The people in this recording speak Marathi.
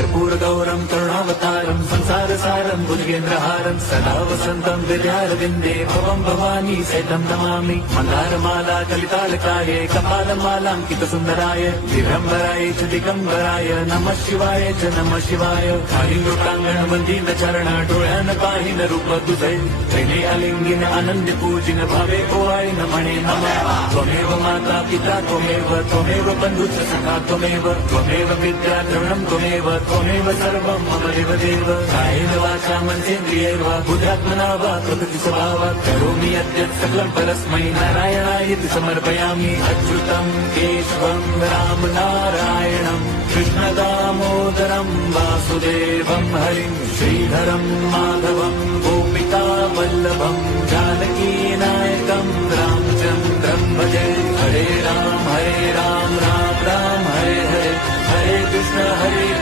कर्पूर गौरम करुणावतारम संसार सारम भुजगेंद्रहारम सदा वसंतम विद्यारविंदे भवम भवानी सहितं नमामि मंदारमाला कलितालकाय कपालमालांकित सुंदराय दिगंबराय च दिगंबराय नमः शिवाय च नमः शिवाय काही लोकांगण वंदित चरण डोळ्यान पाहिन रूप तुझे प्रेमे आलिंगिन आनंद पूजिन भावे ओवाळीन म्हणे नमः त्वमेव माता पिता त्वमेव बंधुच सखा त्वमेव विद्या द्रवणं त्वमेव सर्वं मम देवदेव कायेन वाचा मनसेन्द्रियैर्वा बुद्ध्यात्मना वा प्रकृति स्वभावात् करोमि यद्यत् सकलं परस्मै नारायणाय समर्पयामि अच्युतं केशवं राम नारायणं कृष्णदामोदरं वासुदेवं हरिं श्रीधरं माधवं गोपिका वल्लभं जानकीनायकं रामचन्द्रं भजे हरे राम राम राम हरे हरे हरे कृष्ण हरे